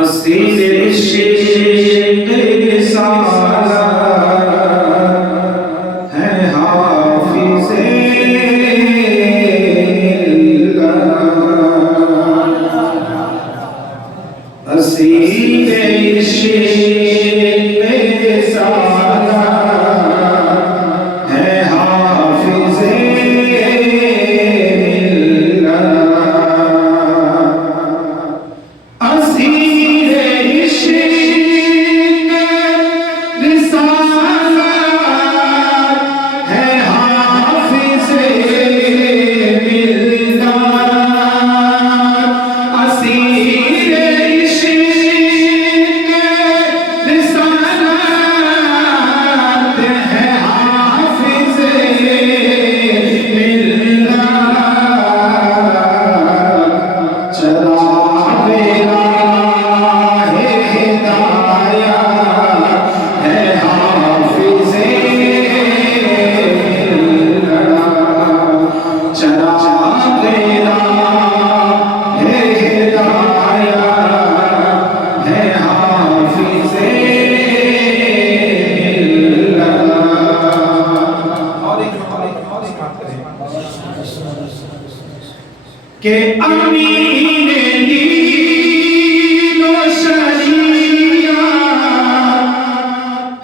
Asir Sheikh रिसालत है हाफिज़े अल्लाह। Asir Sheikh रिसालत है हाफिज़े के अमीन दीन व शरीयत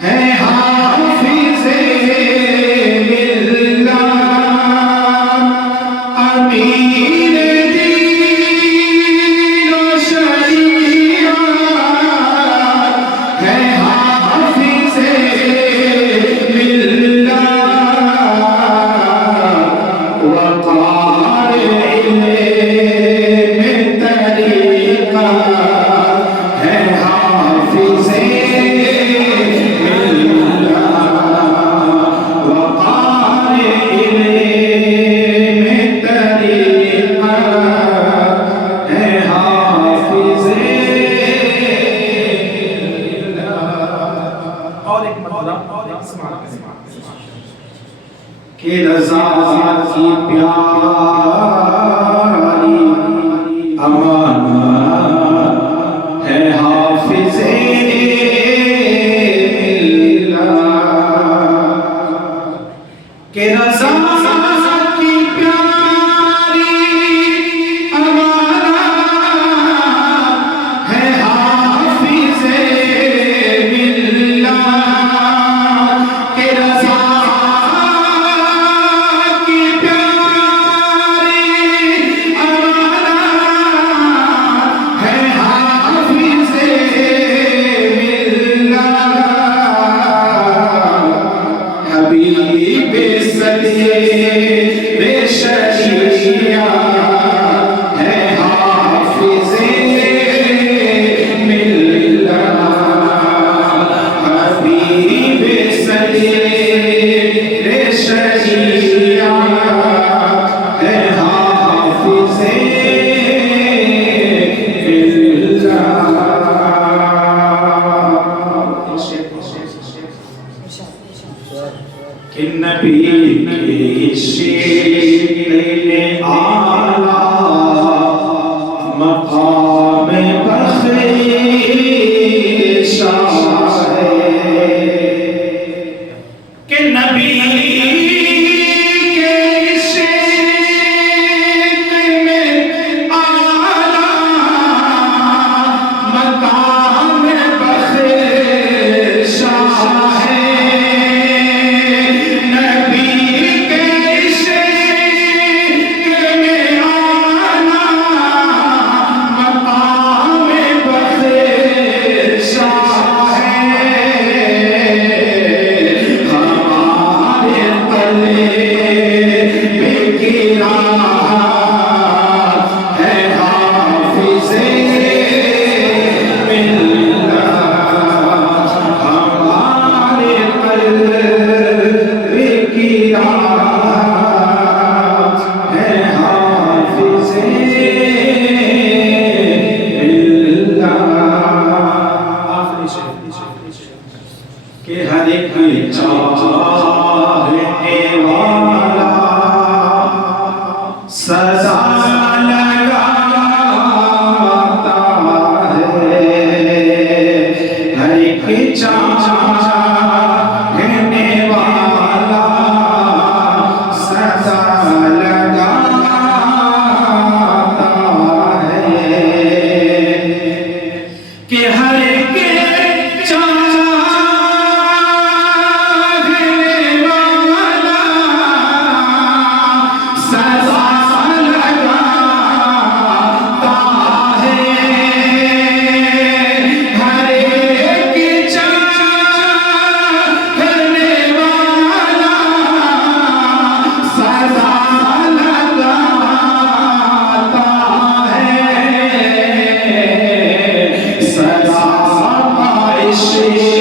है हाफिज़े मिल्लत। अमीन दीन व शरीयत है हाफिज़े मिल्लत। वक़ार के रज़ा की प्यारी अमानत है हाफिज़े मिल्लत। के रज़ा की प्यारी अमानत है हाफिज़े मिल्लत। के रज़ा की प्यारी चाहने वाला सदा लगाता है कि हर के चाहने वाला सदा लगाता है हर एक चाहने वाला सदा लगाता है सदा इश्क़